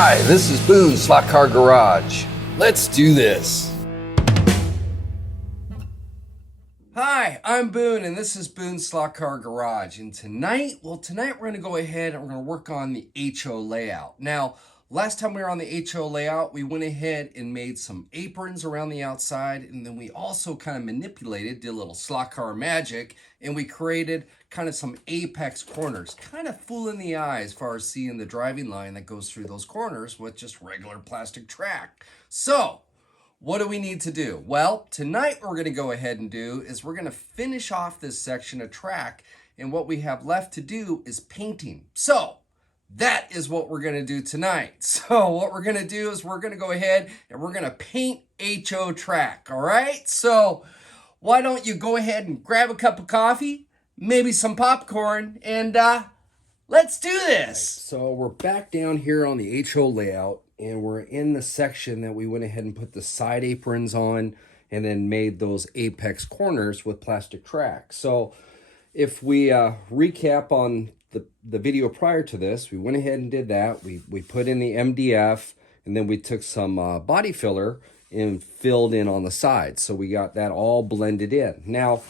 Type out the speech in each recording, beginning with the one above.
Hi, this is Boone Slot Car Garage. Let's do this. Hi, I'm Boone, and this is Boone Slot Car Garage. And tonight we're going to go ahead and we're going to work on the HO layout. Now, last time we were on the HO layout, we went ahead and made some aprons around the outside, and then we also kind of manipulated, did a little slot car magic, and we created kind of some apex corners, kind of fooling the eye as far as seeing the driving line that goes through those corners with just regular plastic track. So, what do we need to do? Well, tonight what we're going to go ahead and do is we're going to finish off this section of track, and what we have left to do is painting. So, that is what we're going to do tonight. So, what we're going to do is we're going to go ahead and we're going to paint HO track, all right? So, why don't you go ahead and grab a cup of coffee, maybe some popcorn, and let's do this. So we're back down here on the HO layout, and we're in the section that we went ahead and put the side aprons on and then made those apex corners with plastic track. So if we recap on the video prior to this, we went ahead and did that. We put in the MDF, and then we took some body filler and filled in on the sides. So we got that all blended in. Now,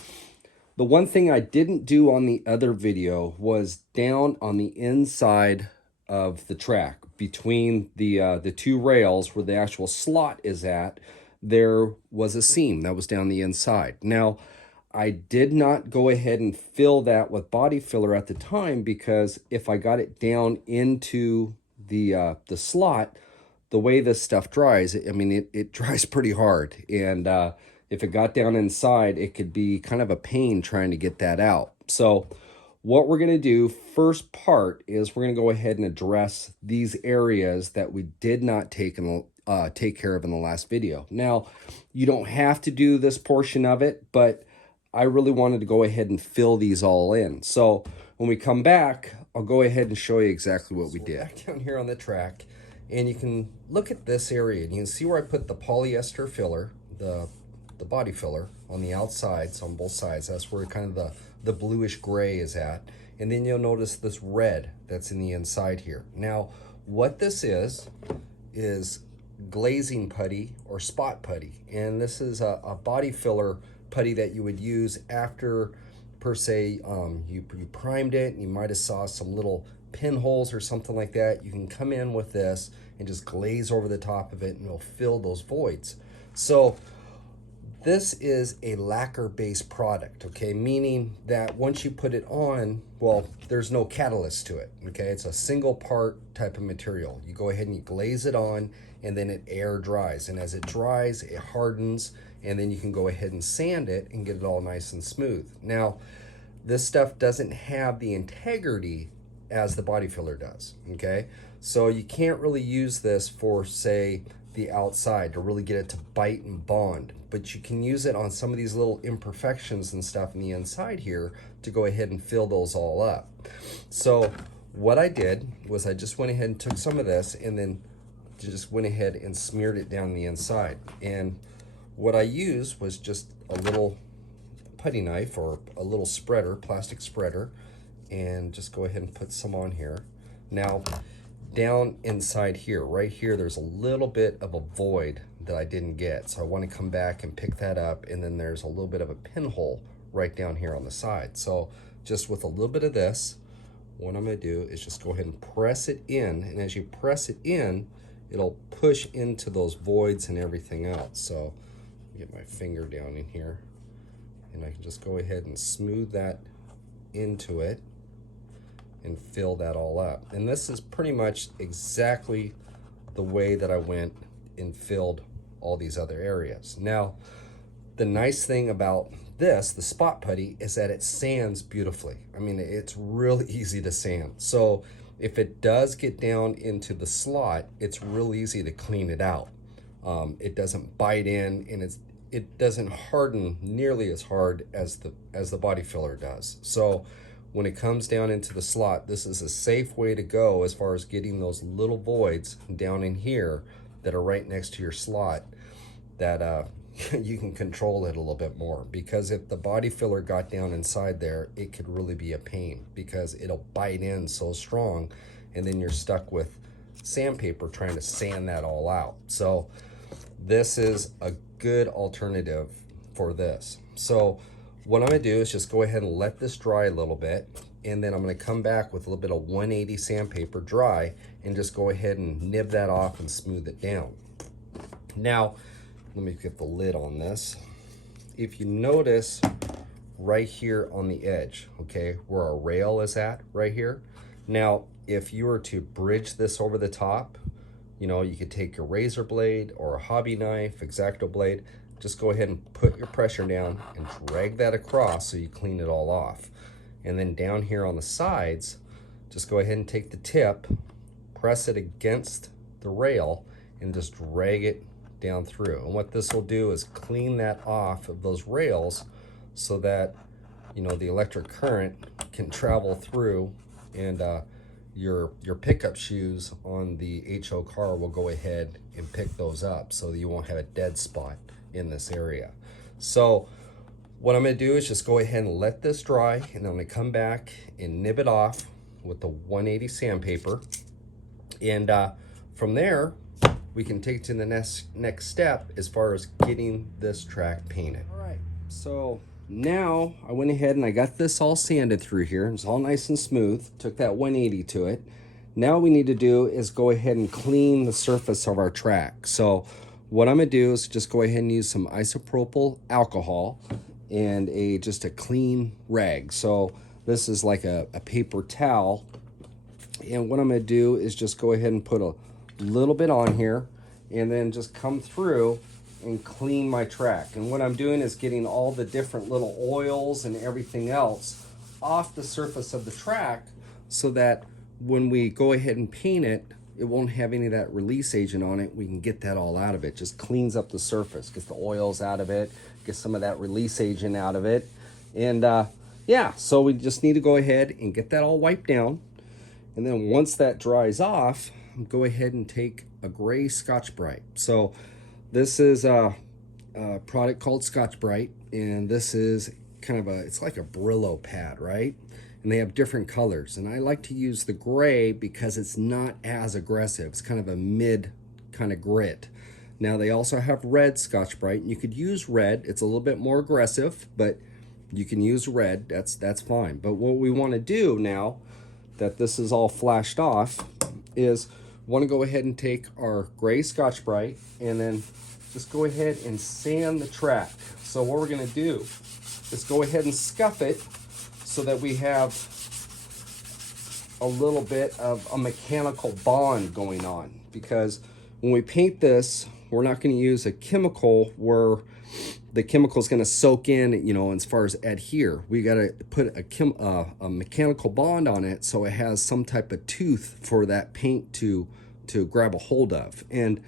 the one thing I didn't do on the other video was down on the inside of the track between the two rails where the actual slot is at, there was a seam that was down the inside. Now, I did not go ahead and fill that with body filler at the time, because if I got it down into the slot, the way this stuff dries, I mean, it dries pretty hard. And if it got down inside, it could be kind of a pain trying to get that out. So what we're going to do, first part, is we're going to go ahead and address these areas that we did not take care of in the last video. Now, you don't have to do this portion of it, but I really wanted to go ahead and fill these all in. So when we come back, I'll go ahead and show you exactly what we did. Back down here on the track, and you can look at this area, and you can see where I put the polyester filler, the body filler on the outsides, on both sides. That's where kind of the bluish gray is at. And then you'll notice this red that's in the inside here. Now, what this is glazing putty or spot putty. And this is a body filler putty that you would use after, per se, you primed it, and you might have saw some little pinholes or something like that. You can come in with this and just glaze over the top of it, and it'll fill those voids. So this is a lacquer-based product, okay? Meaning that once you put it on, well, there's no catalyst to it, okay? It's a single part type of material. You go ahead and you glaze it on, and then it air dries. And as it dries, it hardens, and then you can go ahead and sand it and get it all nice and smooth. Now, this stuff doesn't have the integrity as the body filler does, okay? So you can't really use this for, say, the outside to really get it to bite and bond, but you can use it on some of these little imperfections and stuff in the inside here to go ahead and fill those all up. So what I did was I just went ahead and took some of this and then just went ahead and smeared it down the inside. And what I used was just a little putty knife or a little spreader, plastic spreader, and just go ahead and put some on here. Now, down inside here, right here, there's a little bit of a void that I didn't get. So I want to come back and pick that up, and then there's a little bit of a pinhole right down here on the side. So just with a little bit of this, what I'm going to do is just go ahead and press it in, and as you press it in, it'll push into those voids and everything else. So get my finger down in here, and I can just go ahead and smooth that into it and fill that all up. And this is pretty much exactly the way that I went and filled all these other areas. Now, the nice thing about this, the spot putty, is that it sands beautifully. I mean, it's really easy to sand. So if it does get down into the slot, it's real easy to clean it out. It doesn't bite in, and it doesn't harden nearly as hard as the body filler does. So when it comes down into the slot, this is a safe way to go as far as getting those little voids down in here that are right next to your slot, that you can control it a little bit more. Because if the body filler got down inside there, it could really be a pain, because it'll bite in so strong, and then you're stuck with sandpaper trying to sand that all out. So this is a good alternative for this. So what I'm gonna do is just go ahead and let this dry a little bit, and then I'm gonna come back with a little bit of 180 sandpaper dry and just go ahead and nib that off and smooth it down. Now, let me get the lid on this. If you notice right here on the edge, okay, where our rail is at right here. Now, if you were to bridge this over the top, you know, you could take your razor blade or a hobby knife, X-Acto blade, just go ahead and put your pressure down and drag that across so you clean it all off. And then down here on the sides, just go ahead and take the tip, press it against the rail, and just drag it down through. And what this will do is clean that off of those rails so that, you know, the electric current can travel through, and your pickup shoes on the HO car will go ahead and pick those up so that you won't have a dead spot in this area. So what I'm gonna do is just go ahead and let this dry, and I'm gonna come back and nib it off with the 180 sandpaper. And from there, we can take to the next step as far as getting this track painted. All right, so now I went ahead and I got this all sanded through here. It's all nice and smooth. Took that 180 to it. Now what we need to do is go ahead and clean the surface of our track. So what I'm gonna do is just go ahead and use some isopropyl alcohol and just a clean rag. So this is like a paper towel. And what I'm gonna do is just go ahead and put a little bit on here and then just come through and clean my track. And what I'm doing is getting all the different little oils and everything else off the surface of the track so that when we go ahead and paint it, it won't have any of that release agent on it. We can get that all out of it. Just cleans up the surface, gets the oils out of it, gets some of that release agent out of it. And yeah, so we just need to go ahead and get that all wiped down. And then once that dries off, go ahead and take a gray Scotch-Brite. So this is a product called Scotch-Brite, and this is kind of it's like a Brillo pad, right? And they have different colors. And I like to use the gray because it's not as aggressive. It's kind of a mid kind of grit. Now they also have red Scotch-Brite, and you could use red. It's a little bit more aggressive, but you can use red. That's fine. But what we want to do now that this is all flashed off is want to go ahead and take our gray Scotch-Brite and then just go ahead and sand the track. So what we're going to do is go ahead and scuff it so that we have a little bit of a mechanical bond going on. Because when we paint this, we're not going to use a chemical where the chemical is going to soak in, you know, as far as adhere. We got to put a mechanical bond on it so it has some type of tooth for that paint to grab a hold of. And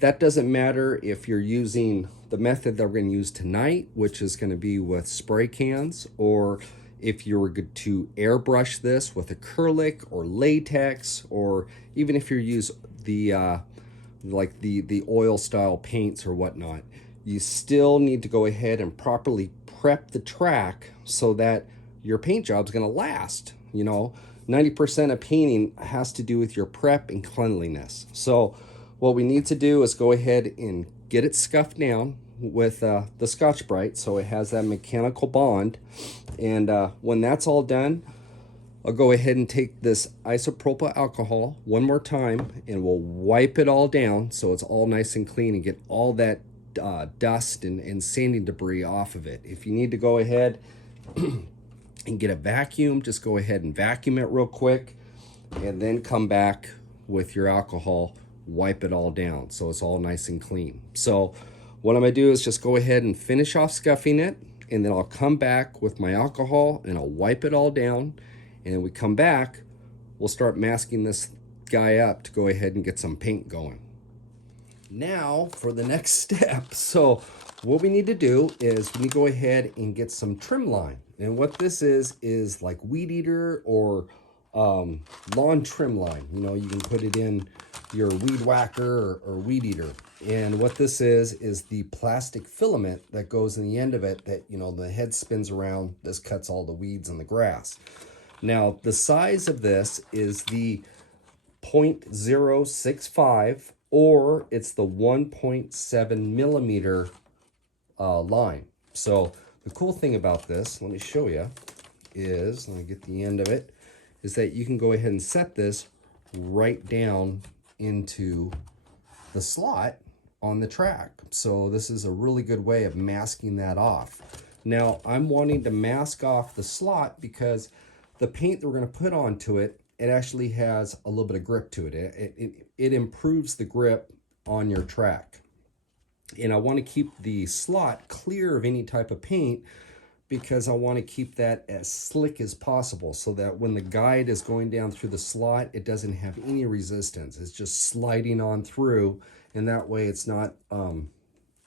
that doesn't matter if you're using the method that we're going to use tonight, which is going to be with spray cans, or if you were to airbrush this with acrylic or latex, or even if you use the like the oil style paints or whatnot. You still need to go ahead and properly prep the track so that your paint job's gonna last. You know, 90% of painting has to do with your prep and cleanliness. So what we need to do is go ahead and get it scuffed down with the Scotch-Brite so it has that mechanical bond. And when that's all done, I'll go ahead and take this isopropyl alcohol one more time and we'll wipe it all down so it's all nice and clean and get all that dust and sanding debris off of it. If you need to go ahead and get a vacuum, just go ahead and vacuum it real quick and then come back with your alcohol, wipe it all down so it's all nice and clean. So what I'm gonna do is just go ahead and finish off scuffing it, and then I'll come back with my alcohol and I'll wipe it all down, and then we come back, we'll start masking this guy up to go ahead and get some paint going. Now for the next step. So what we need to do is we need to go ahead and get some trim line. And what this is like weed eater or lawn trim line. You know, you can put it in your weed whacker or weed eater. And what this is the plastic filament that goes in the end of it that, you know, the head spins around. This cuts all the weeds and the grass. Now, the size of this is the .065 or it's the 1.7 millimeter line. So the cool thing about this, let me show you, is, let me get the end of it, is that you can go ahead and set this right down into the slot on the track. So this is a really good way of masking that off. Now I'm wanting to mask off the slot because the paint that we're going to put onto it, it actually has a little bit of grip to it. It improves the grip on your track. And I want to keep the slot clear of any type of paint because I want to keep that as slick as possible so that when the guide is going down through the slot, it doesn't have any resistance. It's just sliding on through, and that way it's not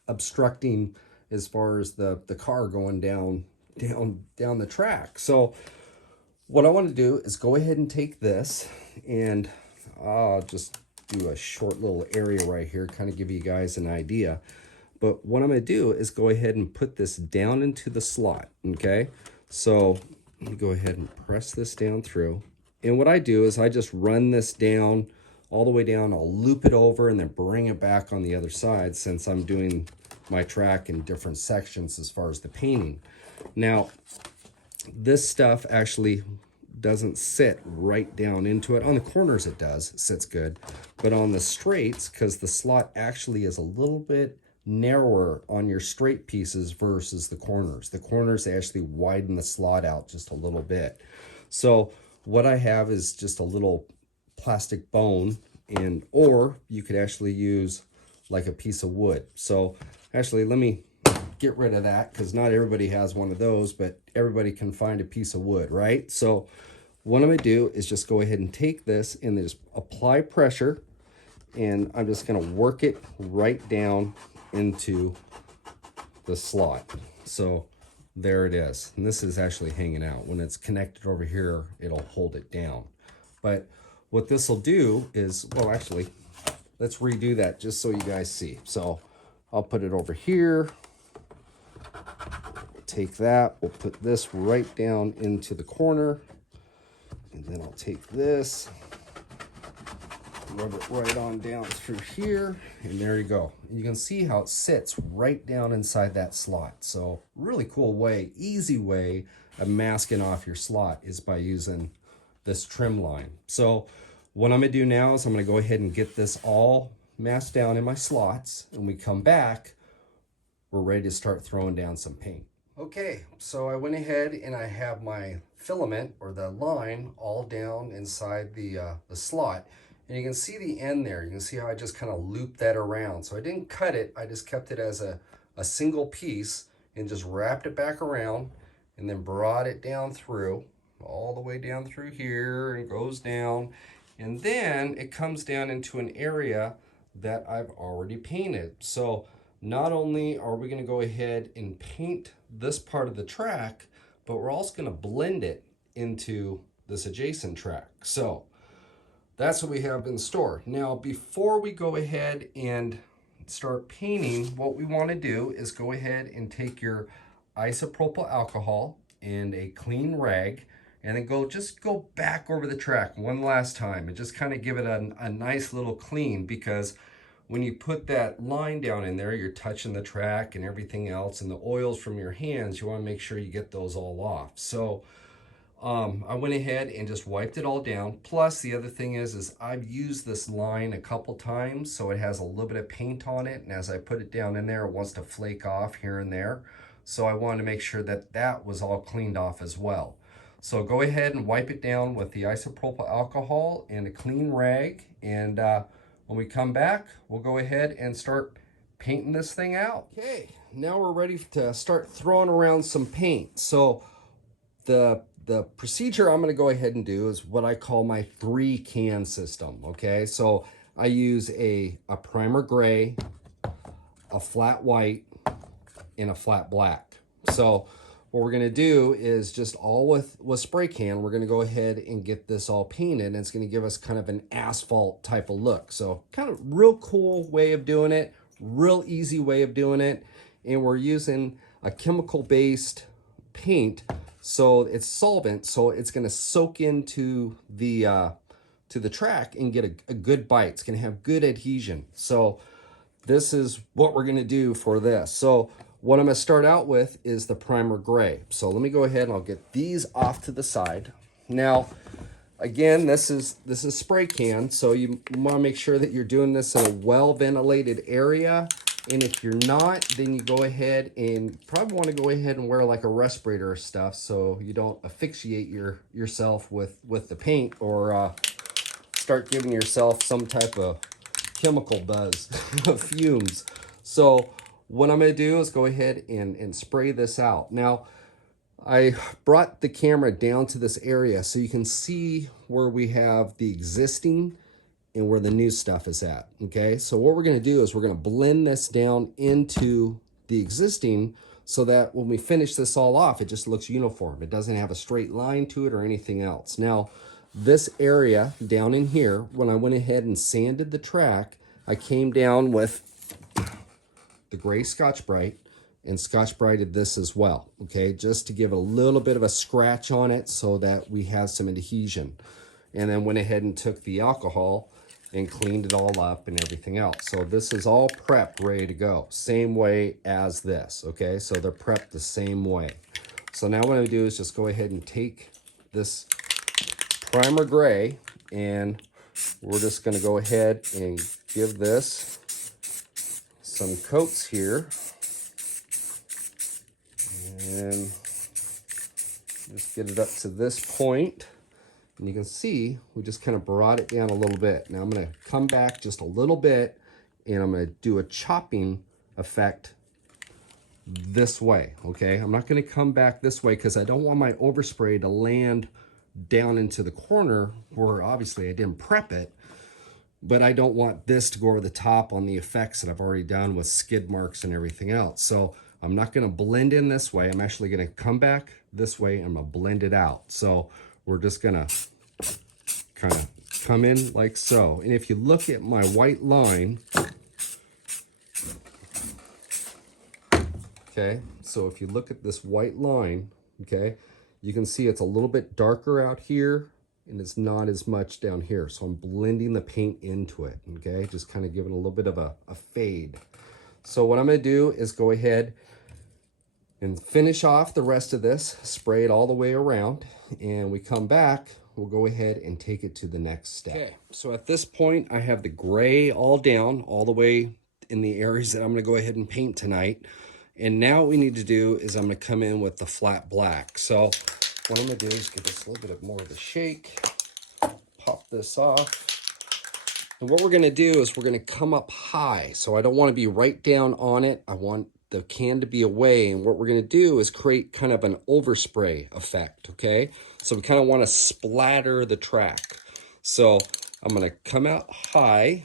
obstructing as far as the car going down the track. So what I want to do is go ahead and take this, and I'll just do a short little area right here, kind of give you guys an idea. But what I'm going to do is go ahead and put this down into the slot, okay? So let me go ahead and press this down through. And what I do is I just run this down, all the way down. I'll loop it over and then bring it back on the other side since I'm doing my track in different sections as far as the painting. Now, this stuff actually doesn't sit right down into it. On the corners it does, it sits good. But on the straights, because the slot actually is a little bit narrower on your straight pieces versus the corners. The corners actually widen the slot out just a little bit. So what I have is just a little plastic bone, and or you could actually use like a piece of wood. So actually let me get rid of that because not everybody has one of those, but everybody can find a piece of wood, right? So what I'm going to do is just go ahead and take this and just apply pressure, and I'm just going to work it right down into the slot. So there it is, and this is actually hanging out. When it's connected over here, it'll hold it down. But what this will do is, well, actually, let's redo that just so you guys see. So I'll put it over here. We'll take that, we'll put this right down into the corner, and then I'll take this, rub it right on down through here, and there you go. You can see how it sits right down inside that slot. So really cool way, easy way of masking off your slot is by using this trim line. So what I'm gonna do now is I'm gonna go ahead and get this all masked down in my slots, and we come back, we're ready to start throwing down some paint. Okay, so I went ahead and I have my filament or the line all down inside the slot. And you can see the end there. You can see how I just kind of looped that around. So I didn't cut it. I just kept it as a single piece and just wrapped it back around and then brought it down through, all the way down through here, and goes down. And then it comes down into an area that I've already painted. So not only are we going to go ahead and paint this part of the track, but we're also going to blend it into this adjacent track. So that's what we have in store. Now, before we go ahead and start painting, what we want to do is go ahead and take your isopropyl alcohol and a clean rag, and then just go back over the track one last time and just kind of give it a nice little clean, because when you put that line down in there, you're touching the track and everything else, and the oils from your hands, you want to make sure you get those all off. So I went ahead and just wiped it all down. Plus, the other thing is I've used this line a couple times, so it has a little bit of paint on it, and as I put it down in there, it wants to flake off here and there. So I wanted to make sure that that was all cleaned off as well. So go ahead and wipe it down with the isopropyl alcohol and a clean rag, and when we come back, we'll go ahead and start painting this thing out. Okay, now we're ready to start throwing around some paint. So the procedure I'm going to go ahead and do is what I call my 3-can system, okay? So I use a primer gray, a flat white, and a flat black. So what we're going to do is just all with spray can, we're going to go ahead and get this all painted, and it's going to give us kind of an asphalt type of look. So kind of real cool way of doing it, real easy way of doing it, and we're using a chemical-based paint. So it's solvent, so it's going to soak into the to the track and get a good bite. It's gonna have good adhesion. So this is what we're gonna do for this. So what I'm gonna start out with is the primer gray. So let me go ahead and I'll get these off to the side. Now, again, this is spray can, so you wanna make sure that you're doing this in a well-ventilated area. And if you're not, then you go ahead and probably want to go ahead and wear like a respirator or stuff so you don't asphyxiate yourself with the paint or start giving yourself some type of chemical buzz, fumes. So what I'm going to do is go ahead and spray this out. Now, I brought the camera down to this area so you can see where we have the existing and where the new stuff is at, okay? So what we're gonna do is we're gonna blend this down into the existing so that when we finish this all off, it just looks uniform. It doesn't have a straight line to it or anything else. Now, this area down in here, when I went ahead and sanded the track, I came down with the gray Scotch-Brite and Scotch-Brited this as well, okay? Just to give it a little bit of a scratch on it so that we have some adhesion. And then went ahead and took the alcohol and cleaned it all up and everything else. So this is all prepped, ready to go. Same way as this, okay? So they're prepped the same way. So now what I'm gonna do is just go ahead and take this primer gray and we're just gonna go ahead and give this some coats here. And just get it up to this point. And you can see, we just kind of brought it down a little bit. Now I'm gonna come back just a little bit and I'm gonna do a chopping effect this way, okay? I'm not gonna come back this way because I don't want my overspray to land down into the corner where obviously I didn't prep it, but I don't want this to go over the top on the effects that I've already done with skid marks and everything else. So I'm not gonna blend in this way. I'm actually gonna come back this way and I'm gonna blend it out. So we're just gonna kind of come in like so. And if you look at my white line, okay, so if you look at this white line, okay, you can see it's a little bit darker out here and it's not as much down here. So I'm blending the paint into it, okay, just kind of giving a little bit of a fade. So what I'm gonna do is go ahead and finish off the rest of this, spray it all the way around, and we come back, we'll go ahead and take it to the next step. Okay, so at this point, I have the gray all down, all the way in the areas that I'm gonna go ahead and paint tonight. And now what we need to do is I'm gonna come in with the flat black. So what I'm gonna do is give this a little bit more of a shake, pop this off. And what we're gonna do is we're gonna come up high. So I don't wanna be right down on it. I want the can to be away, and what we're going to do is create kind of an overspray effect, okay? So we kind of want to splatter the track. So I'm going to come out high.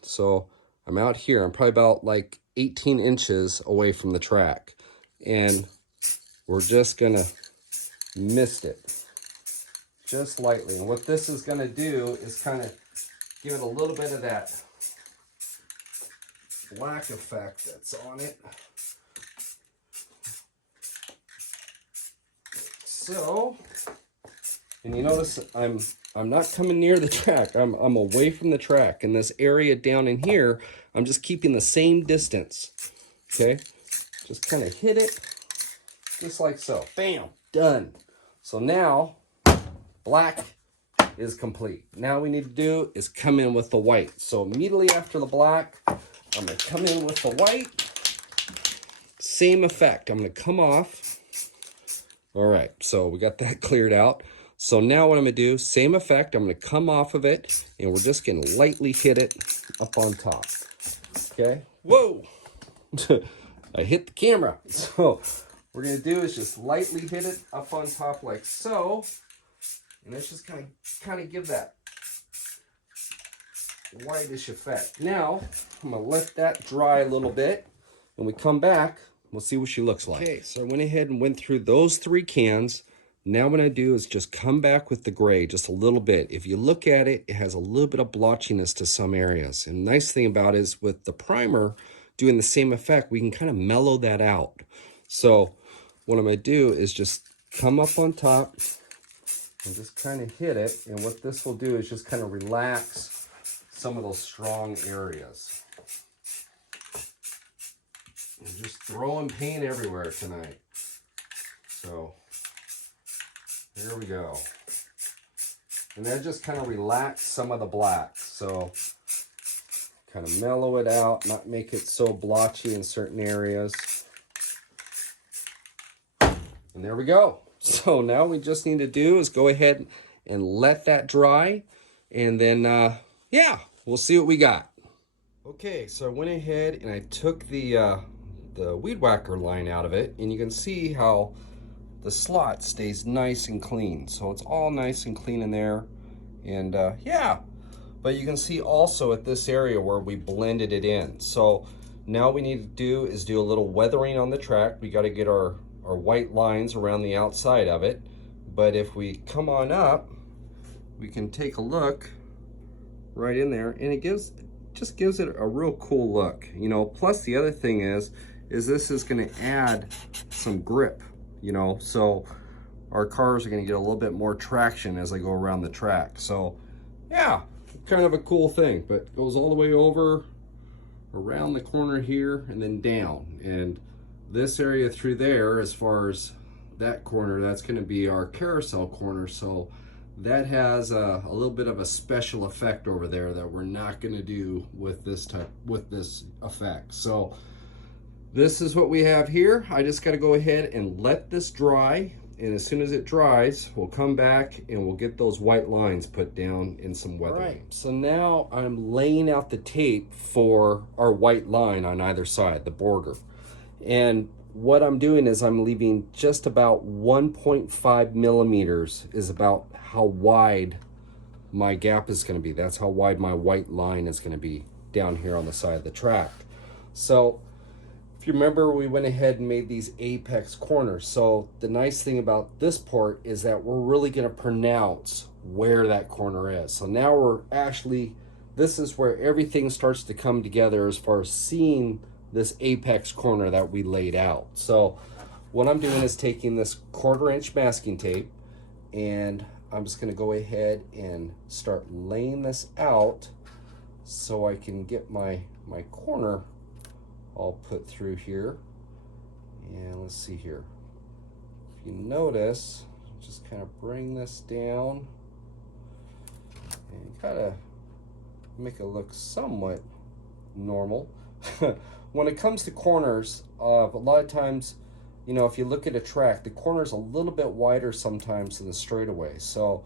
So I'm out here. I'm probably about like 18 inches away from the track. And we're just going to mist it just lightly. And what this is going to do is kind of give it a little bit of that black effect that's on it. So, and you notice I'm not coming near the track. I'm away from the track. In this area down in here, I'm just keeping the same distance. Okay? Just kind of hit it just like so. Bam, done. So now black is complete. Now we need to do is come in with the white. So immediately after the black, I'm going to come in with the white. Same effect. I'm going to come off. All right, so we got that cleared out. So now what I'm going to do, same effect. I'm going to come off of it, and we're just going to lightly hit it up on top. Okay? Whoa! I hit the camera. So what we're going to do is just lightly hit it up on top like so. And let's just kind of give that whitish effect. Now, I'm going to let that dry a little bit. When we come back, we'll see what she looks like. Okay, so I went ahead and went through those 3 cans. Now what I do is just come back with the gray just a little bit. If you look at it, it has a little bit of blotchiness to some areas. And the nice thing about it is with the primer doing the same effect, we can kind of mellow that out. So what I'm going to do is just come up on top and just kind of hit it. And what this will do is just kind of relax some of those strong areas. I'm just throwing paint everywhere tonight. So there we go. And that just kind of relax some of the blacks. So kind of mellow it out, not make it so blotchy in certain areas. And there we go. So now we just need to do is go ahead and let that dry. And then, yeah, we'll see what we got. Okay, so I went ahead and I took the weed whacker line out of it. And you can see how the slot stays nice and clean. So it's all nice and clean in there. And yeah, but you can see also at this area where we blended it in. So now we need to do is do a little weathering on the track. We got to get our white lines around the outside of it. But if we come on up, we can take a look right in there, and it just gives it a real cool look, you know. Plus the other thing is this is going to add some grip, you know, so our cars are going to get a little bit more traction as they go around the track. So yeah, kind of a cool thing. But it goes all the way over around the corner here and then down, and this area through there, as far as that corner, that's going to be our carousel corner. So that has a little bit of a special effect over there that we're not going to do with this effect. So this is what we have here. I just got to go ahead and let this dry, and as soon as it dries, we'll come back and we'll get those white lines put down in some weathering. All right, so now I'm laying out the tape for our white line on either side, the border. And what I'm doing is I'm leaving just about 1.5 millimeters is about how wide my gap is going to be. That's how wide my white line is going to be down here on the side of the track. So if you remember, we went ahead and made these apex corners. So the nice thing about this part is that we're really going to pronounce where that corner is. So now we're actually, this is where everything starts to come together as far as seeing this apex corner that we laid out. So what I'm doing is taking this 1/4 inch masking tape, and I'm just going to go ahead and start laying this out so I can get my corner all put through here. And let's see here. If you notice, just kind of bring this down and kind of make it look somewhat normal. When it comes to corners, a lot of times, you know, if you look at a track, the corner's a little bit wider sometimes than the straightaway. So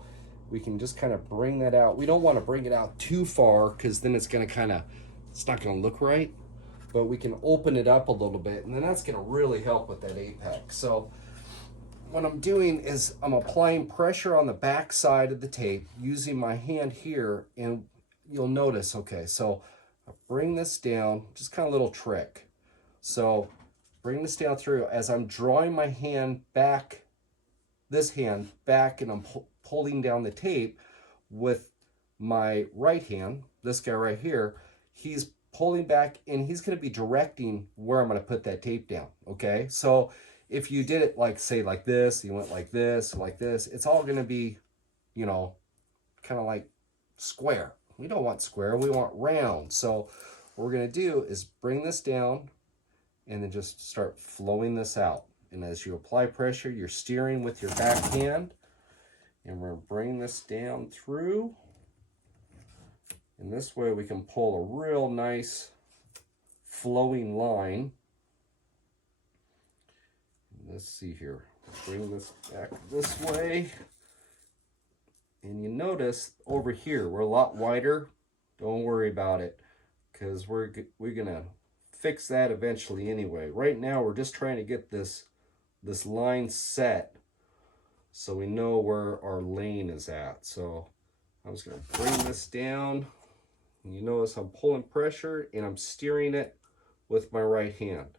we can just kind of bring that out. We don't want to bring it out too far because then it's going to kind of, it's not going to look right. But we can open it up a little bit, and then that's going to really help with that apex. So what I'm doing is I'm applying pressure on the back side of the tape using my hand here, and you'll notice, okay, so I bring this down, just kind of a little trick. So bring this down through as I'm drawing my hand back, this hand back, and I'm pulling down the tape with my right hand, this guy right here, he's pulling back, and he's going to be directing where I'm going to put that tape down, okay? So if you did it like, say, like this, you went like this, it's all going to be, you know, kind of like square. We don't want square, we want round. So what we're going to do is bring this down and then just start flowing this out. And as you apply pressure, you're steering with your back hand, and we're going to bring this down through. And this way we can pull a real nice flowing line. Let's see here. Bring this back this way. And you notice over here, we're a lot wider. Don't worry about it, because we're gonna fix that eventually anyway. Right now, we're just trying to get this line set so we know where our lane is at. So I'm just gonna bring this down. And you notice I'm pulling pressure and I'm steering it with my right hand.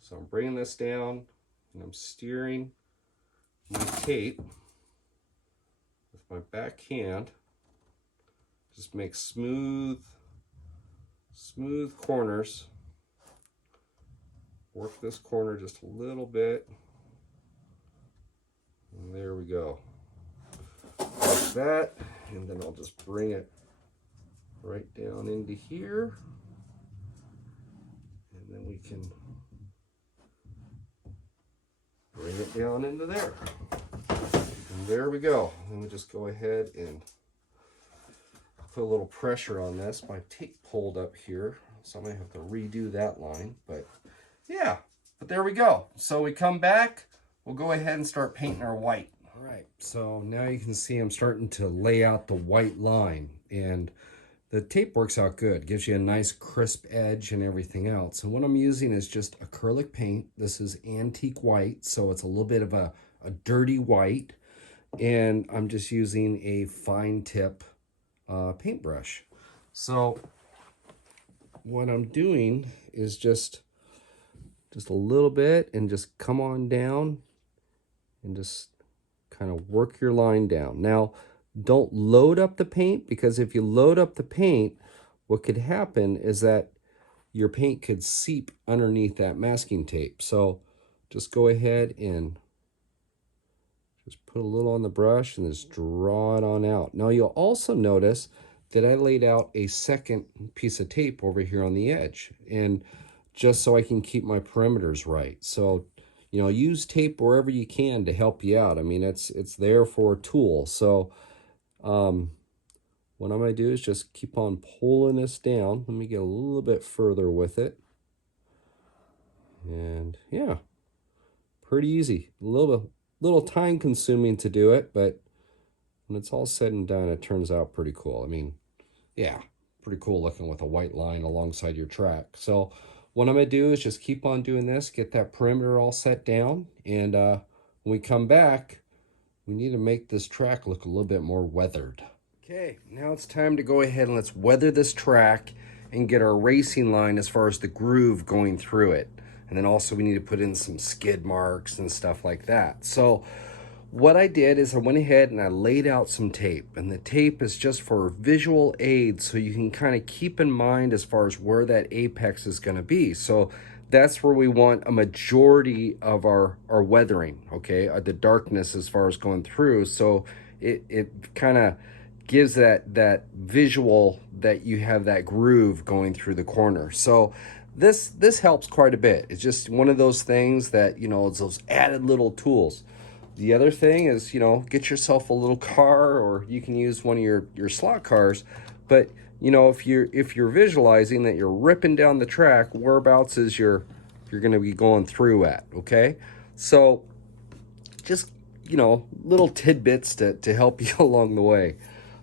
So I'm bringing this down and I'm steering my tape with my back hand. Just make smooth corners. Work this corner just a little bit. And there we go. that, and then I'll just bring it right down into here, and then we can bring it down into there. And there we go. Let me just go ahead and put a little pressure on this. My tape pulled up here, so I'm gonna have to redo that line, but yeah, but there we go. So we come back, we'll go ahead and start painting our white. All right, so now you can see I'm starting to lay out the white line, and the tape works out good. Gives you a nice crisp edge and everything else. And what I'm using is just acrylic paint. This is antique white, so it's a little bit of a dirty white. And I'm just using a fine tip paintbrush. So what I'm doing is just a little bit, and just come on down and just kind of work your line down. Now, don't load up the paint, because if you load up the paint, what could happen is that your paint could seep underneath that masking tape. So just go ahead and just put a little on the brush and just draw it on out. Now you'll also notice that I laid out a second piece of tape over here on the edge, and just so I can keep my perimeters right. So, you know, use tape wherever you can to help you out. I mean, it's there for a tool. So what I'm going to do is just keep on pulling this down. Let me get a little bit further with it. And yeah, pretty easy. A little time consuming to do it, but when it's all said and done, it turns out pretty cool. I mean, yeah, pretty cool looking with a white line alongside your track. So what I'm going to do is just keep on doing this, get that perimeter all set down, and when we come back, we need to make this track look a little bit more weathered. Okay, now it's time to go ahead and let's weather this track and get our racing line as far as the groove going through it. And then also we need to put in some skid marks and stuff like that. So what I did is I went ahead and I laid out some tape, and the tape is just for visual aid, so you can kind of keep in mind as far as where that apex is going to be. So that's where we want a majority of our weathering, okay, the darkness as far as going through. So it kind of gives that visual that you have that groove going through the corner. So this helps quite a bit. It's just one of those things that, you know, it's those added little tools. The other thing is, you know, get yourself a little car, or you can use one of your slot cars. But, you know, if you're visualizing that you're ripping down the track, whereabouts is you're going to be going through at, okay? So just, you know, little tidbits to help you along the way.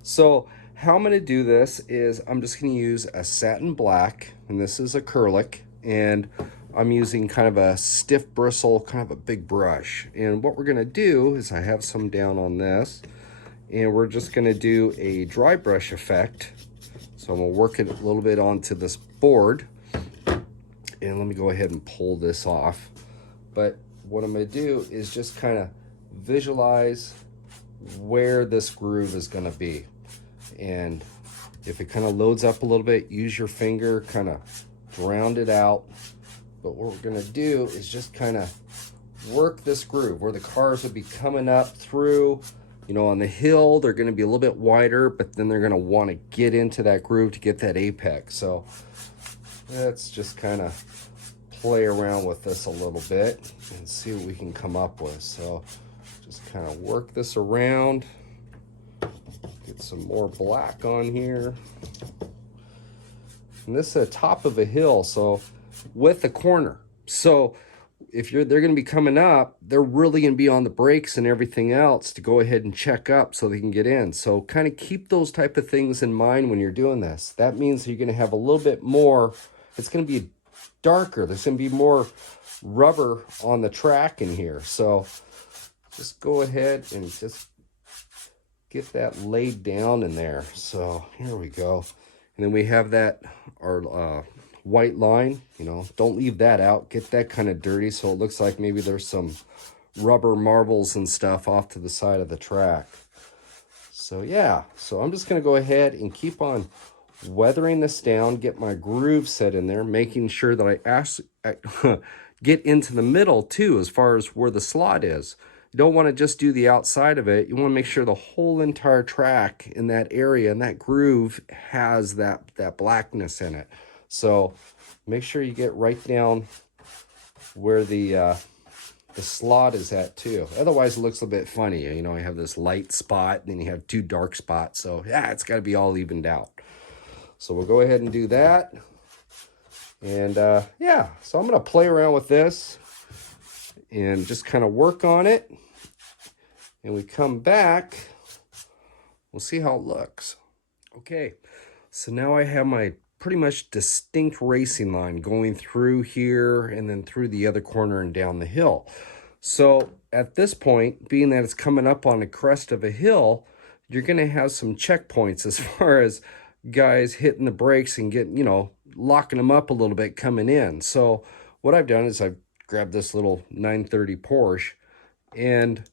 So how I'm going to do this is I'm just going to use a satin black, and this is acrylic, and I'm using kind of a stiff bristle, kind of a big brush. And what we're going to do is I have some down on this, and we're just going to do a dry brush effect. So I'm going to work it a little bit onto this board, and let me go ahead and pull this off. But what I'm going to do is just kind of visualize where this groove is going to be. And if it kind of loads up a little bit, use your finger, kind of round it out. But what we're going to do is just kind of work this groove where the cars will be coming up through. You know, on the hill, they're going to be a little bit wider, but then they're going to want to get into that groove to get that apex. So let's just kind of play around with this a little bit and see what we can come up with. So just kind of work this around. Get some more black on here. And this is the top of a hill, so with a corner. So if they're going to be coming up, they're really going to be on the brakes and everything else to go ahead and check up so they can get in. So kind of keep those type of things in mind when you're doing this. That means you're going to have a little bit more, it's going to be darker. There's going to be more rubber on the track in here. So just go ahead and just get that laid down in there. So here we go. And then we have that, our white line, you know, don't leave that out. Get that kind of dirty so it looks like maybe there's some rubber marbles and stuff off to the side of the track. So yeah, so I'm just going to go ahead and keep on weathering this down, get my groove set in there, making sure that I actually get into the middle too as far as where the slot is. you don't want to just do the outside of it. You want to make sure the whole entire track in that area and that groove has that blackness in it. So make sure you get right down where the slot is at too. Otherwise it looks a bit funny. You know, you have this light spot and then you have two dark spots. So yeah, it's got to be all evened out. So we'll go ahead and do that. And yeah, so I'm going to play around with this and just kind of work on it. And we come back, we'll see how it looks. Okay, so now I have my pretty much distinct racing line going through here and then through the other corner and down the hill. So at this point, being that it's coming up on the crest of a hill, you're going to have some checkpoints as far as guys hitting the brakes and getting, you know, locking them up a little bit coming in. So what I've done is I've grabbed this little 930 Porsche, and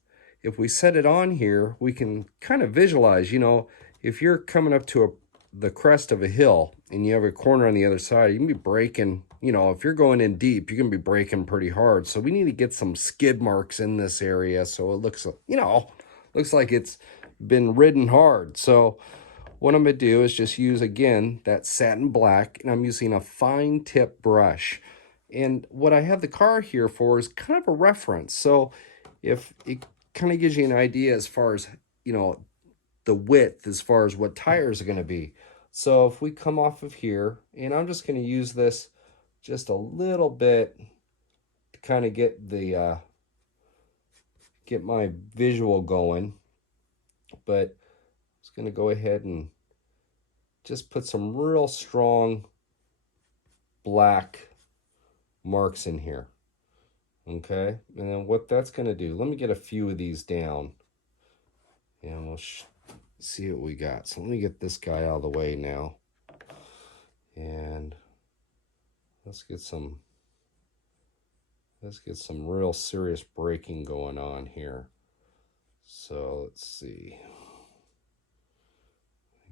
if we set it on here, we can kind of visualize, you know, if you're coming up to the crest of a hill and you have a corner on the other side, you can be braking, you know, if you're going in deep, you're going to be braking pretty hard. So we need to get some skid marks in this area so it looks, you know, looks like it's been ridden hard. So what I'm going to do is just use, again, that satin black, and I'm using a fine tip brush. And what I have the car here for is kind of a reference. So if it kind of gives you an idea as far as, you know, the width as far as what tires are going to be. So if we come off of here, and I'm just going to use this just a little bit to kind of get the get my visual going, but I'm just going to go ahead and just put some real strong black marks in here. Okay, and then what that's going to do, let me get a few of these down and we'll see what we got. So let me get this guy out of the way now, and let's get some real serious braking going on here. So let's see,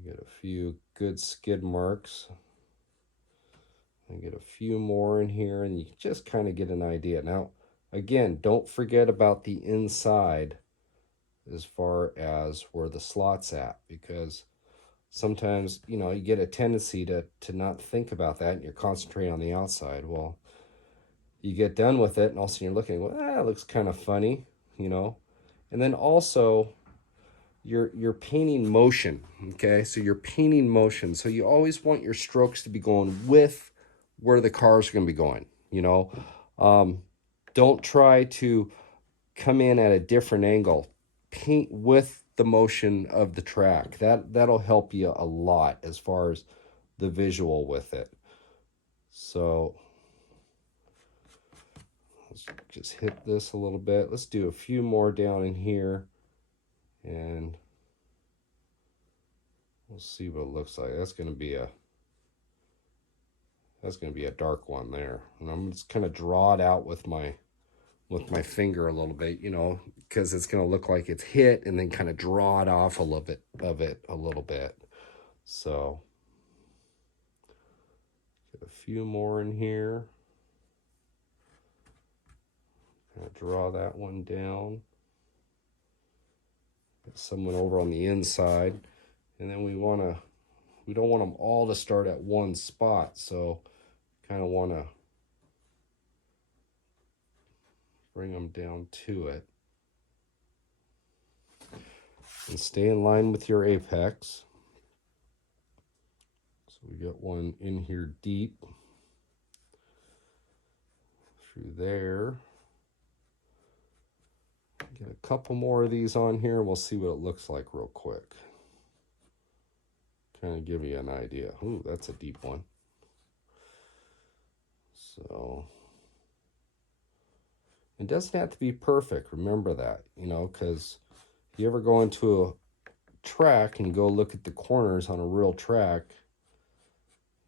get a few good skid marks and get a few more in here, and you just kind of get an idea. Now again, don't forget about the inside as far as where the slot's at, because sometimes, you know, you get a tendency to not think about that and you're concentrating on the outside. Well, you get done with it and all of a sudden you're looking, well, that looks kind of funny, you know. And then also you're painting motion, okay? So you're painting motion. So you always want your strokes to be going with where the cars are going to be going, you know. Don't try to come in at a different angle. Paint with the motion of the track. That'll help you a lot as far as the visual with it. So let's just hit this a little bit. Let's do a few more down in here, and we'll see what it looks like. That's going to be a dark one there, and I'm just kind of draw it out with my finger a little bit, you know, because it's going to look like it's hit, and then kind of draw it off a little bit of it a little bit. So get a few more in here. Kind of draw that one down. Get someone over on the inside, and then we don't want them all to start at one spot, so kind of want to bring them down to it. And stay in line with your apex. So we got one in here deep through there. Get a couple more of these on here and we'll see what it looks like real quick. Kind of give you an idea. Ooh, that's a deep one. So it doesn't have to be perfect. Remember that, you know, because if you ever go into a track and go look at the corners on a real track,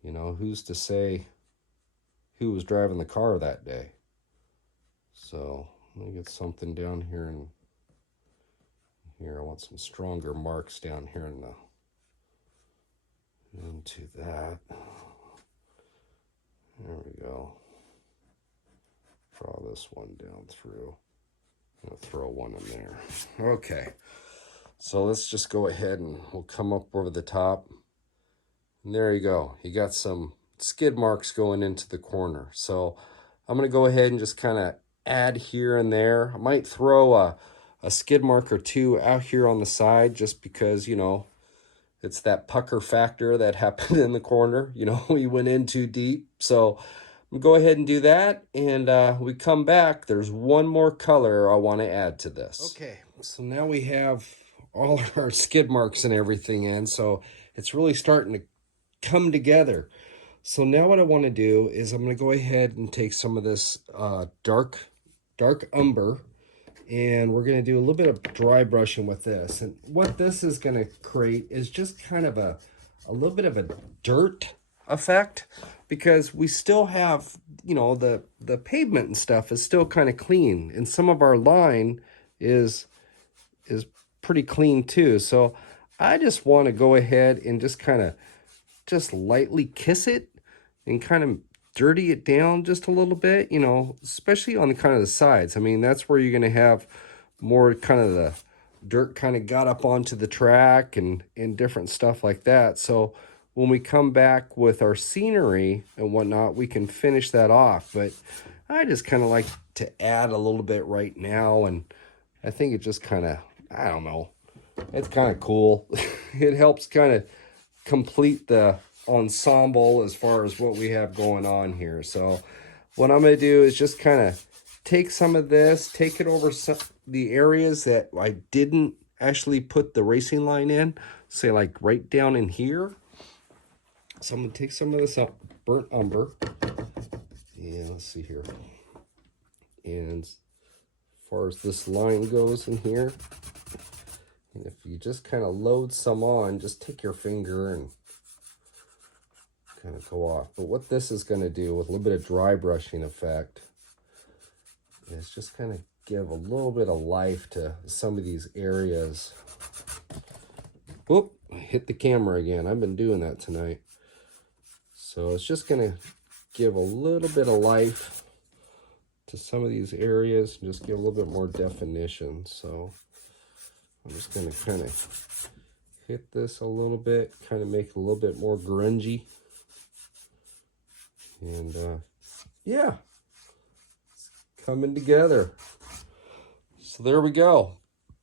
you know, who's to say who was driving the car that day? So let me get something down here, and here I want some stronger marks down here in into that. There we go. Draw this one down through. I'll throw one in there. Okay, so let's just go ahead and we'll come up over the top. And there you go. You got some skid marks going into the corner. So I'm going to go ahead and just kind of add here and there. I might throw a skid mark or two out here on the side just because, you know, it's that pucker factor that happened in the corner. You know, we went in too deep. So I'm go ahead and do that. And we come back. There's one more color I want to add to this. Okay, so now we have all our skid marks and everything in. So it's really starting to come together. So now what I want to do is I'm going to go ahead and take some of this dark umber, and we're going to do a little bit of dry brushing with this. And what this is going to create is just kind of a little bit of a dirt effect, because we still have, you know, the pavement and stuff is still kind of clean, and some of our line is pretty clean too. So I just want to go ahead and just kind of just lightly kiss it and kind of dirty it down just a little bit, you know, especially on the kind of the sides. I mean, that's where you're going to have more kind of the dirt kind of got up onto the track and different stuff like that. So when we come back with our scenery and whatnot, we can finish that off. But I just kind of like to add a little bit right now. And I think it just kind of, I don't know, it's kind of cool. It helps kind of complete the ensemble as far as what we have going on here. So what I'm going to do is just kind of take some of this, take it over the areas that I didn't actually put the racing line in, say like right down in here. So I'm going to take some of this burnt umber, and let's see here. And as far as this line goes in here, and if you just kind of load some on, just take your finger and kind of go off. But what this is going to do with a little bit of dry brushing effect is just kind of give a little bit of life to some of these areas. Whoop, I hit the camera again. I've been doing that tonight. So it's just going to give a little bit of life to some of these areas and just give a little bit more definition. So I'm just going to kind of hit this a little bit, kind of make it a little bit more grungy. And yeah, it's coming together. So there we go.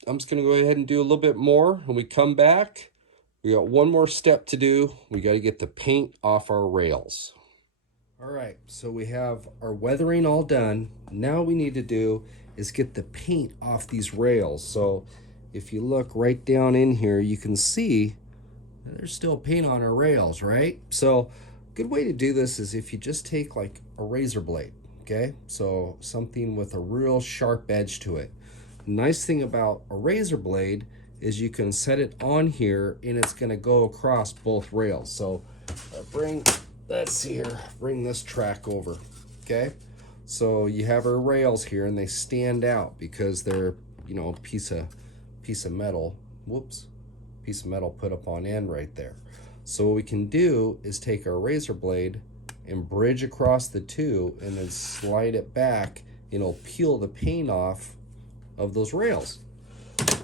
I'm just going to go ahead and do a little bit more. When we come back, we got one more step to do. We got to get the paint off our rails. All right, so we have our weathering all done. Now we need to do is get the paint off these rails. So if you look right down in here, you can see there's still paint on our rails, right? So a good way to do this is if you just take like a razor blade, okay? So something with a real sharp edge to it. Nice thing about a razor blade is you can set it on here and it's gonna go across both rails. So let's see here, bring this track over, okay? So you have our rails here and they stand out because they're, you know, piece of metal, piece of metal put up on end right there. So what we can do is take our razor blade and bridge across the two and then slide it back, and it'll peel the paint off of those rails.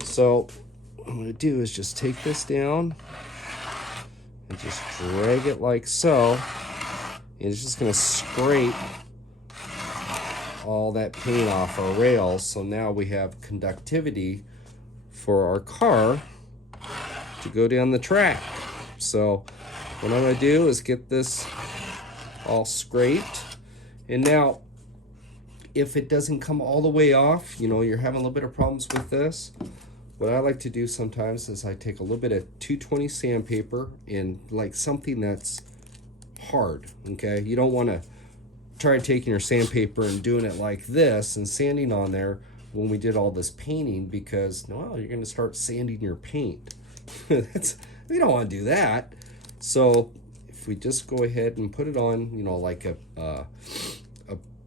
So what I'm gonna do is just take this down and just drag it like so. And it's just gonna scrape all that paint off our rails. So now we have conductivity for our car to go down the track. So what I'm gonna do is get this all scraped. And now, if it doesn't come all the way off, you know, you're having a little bit of problems with this, what I like to do sometimes is I take a little bit of 220 sandpaper and like something that's hard, okay? You don't wanna try taking your sandpaper and doing it like this and sanding on there when we did all this painting, because, well, you're gonna start sanding your paint. We don't wanna do that. So if we just go ahead and put it on, you know, like a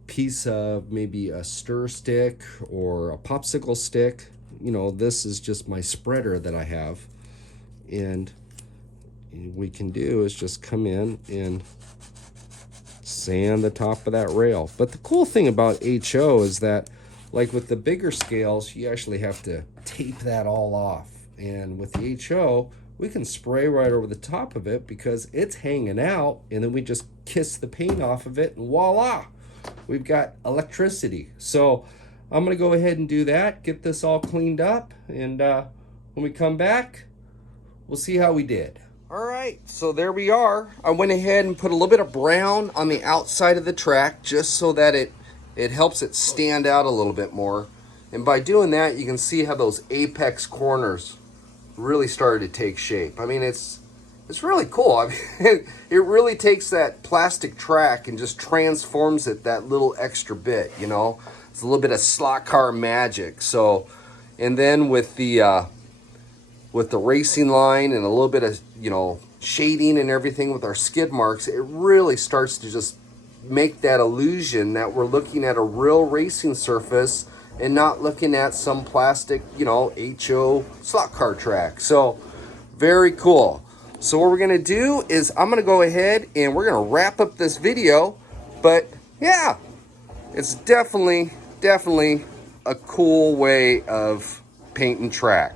piece of maybe a stir stick or a popsicle stick, you know, this is just my spreader that I have. And we can do is just come in and sand the top of that rail. But the cool thing about HO is that Like with the bigger scales, you actually have to tape that all off. And with the HO, we can spray right over the top of it because it's hanging out, and then we just kiss the paint off of it, and voila, we've got electricity. So I'm gonna go ahead and do that, get this all cleaned up, and when we come back, we'll see how we did. All right, so there we are. I went ahead and put a little bit of brown on the outside of the track just so that it helps it stand out a little bit more. And by doing that, you can see how those apex corners really started to take shape. I mean, it's really cool. I mean, it really takes that plastic track and just transforms it that little extra bit, you know? It's a little bit of slot car magic. So, and then with the racing line and a little bit of, you know, shading and everything with our skid marks, it really starts to just make that illusion that we're looking at a real racing surface and not looking at some plastic, you know, HO slot car track. So very cool. So what we're gonna do is I'm gonna go ahead and we're gonna wrap up this video. But yeah, it's definitely a cool way of painting track.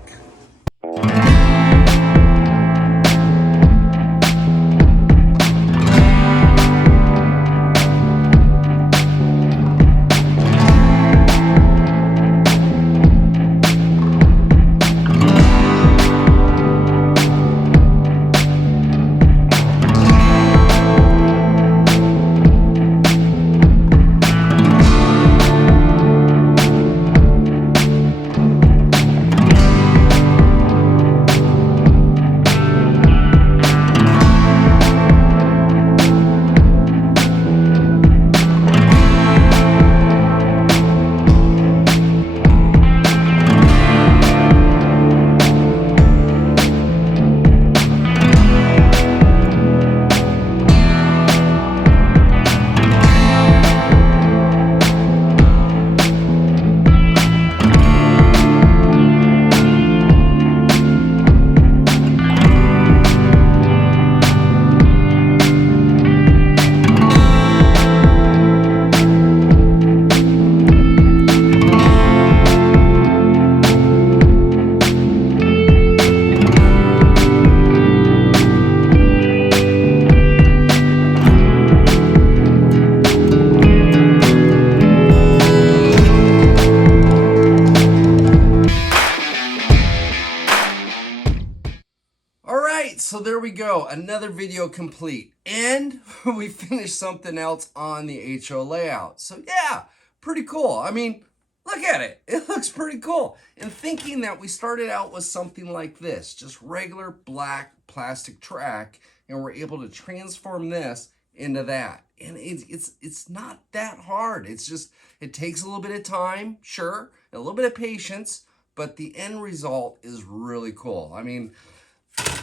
So there we go, another video complete, and we finished something else on the HO layout. So yeah, pretty cool. I mean, look at it, it looks pretty cool. And thinking that we started out with something like this, just regular black plastic track, and we're able to transform this into that. And it's not that hard. It's just, it takes a little bit of time, sure, and a little bit of patience, but the end result is really cool. I mean,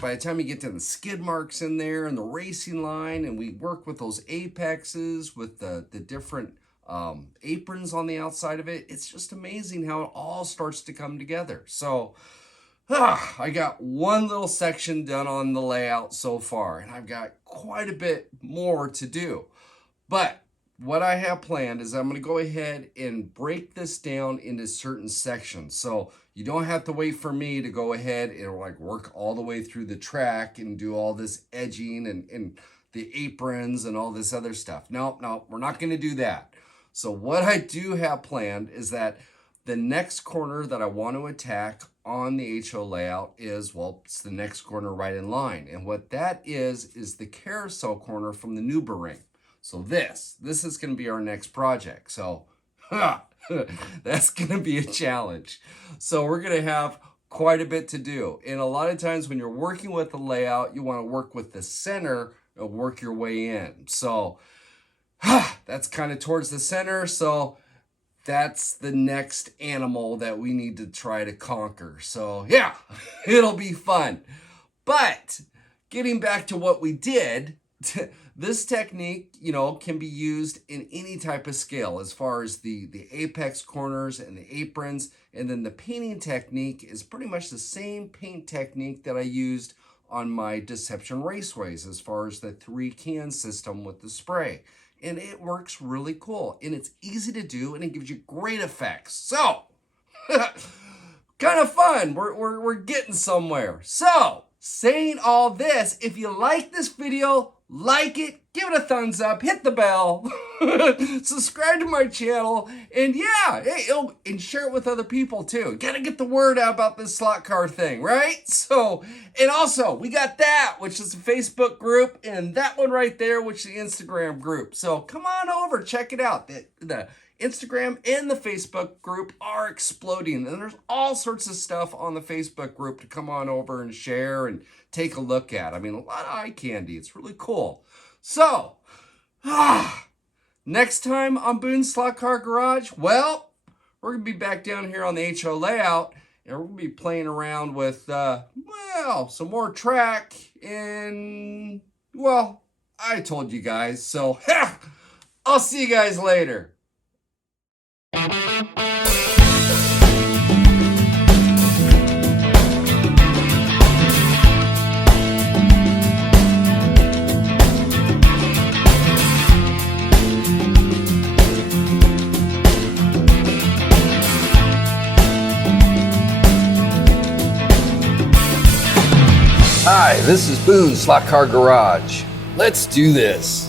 by the time you get to the skid marks in there and the racing line, and we work with those apexes with the different aprons on the outside of it, it's just amazing how it all starts to come together. So I got one little section done on the layout so far, and I've got quite a bit more to do. But what I have planned is I'm going to go ahead and break this down into certain sections. So you don't have to wait for me to go ahead and like work all the way through the track and do all this edging and the aprons and all this other stuff. No, we're not going to do that. So what I do have planned is that the next corner that I want to attack on the HO layout is, well, it's the next corner right in line. And what that is the carousel corner from the Nürburgring. So this is going to be our next project. So that's going to be a challenge. So we're going to have quite a bit to do. And a lot of times when you're working with the layout, you want to work with the center and work your way in. So that's kind of towards the center. So that's the next animal that we need to try to conquer. So yeah, it'll be fun. But getting back to what we did, this technique, you know, can be used in any type of scale as far as the apex corners and the aprons. And then the painting technique is pretty much the same paint technique that I used on my Deception Raceways as far as the 3 can system with the spray. and it works really cool, and it's easy to do, and it gives you great effects. So kind of fun. We're getting somewhere. So saying all this, if you like this video, like it, give it a thumbs up, hit the bell, subscribe to my channel, and yeah, hey, and share it with other people too. Gotta get the word out about this slot car thing, right? So, and also, we got that, which is a Facebook group, and that one right there, which is the Instagram group. So come on over, check it out. The Instagram and the Facebook group are exploding, and there's all sorts of stuff on the Facebook group to come on over and share and take a look at. I mean, a lot of eye candy. It's really cool. So, next time on Boone's Slot Car Garage, well, we're going to be back down here on the HO layout, and we're going to be playing around with, well, some more track, and, well, I told you guys, so, I'll see you guys later. Hi, this is Boone's Slot Car Garage. Let's do this.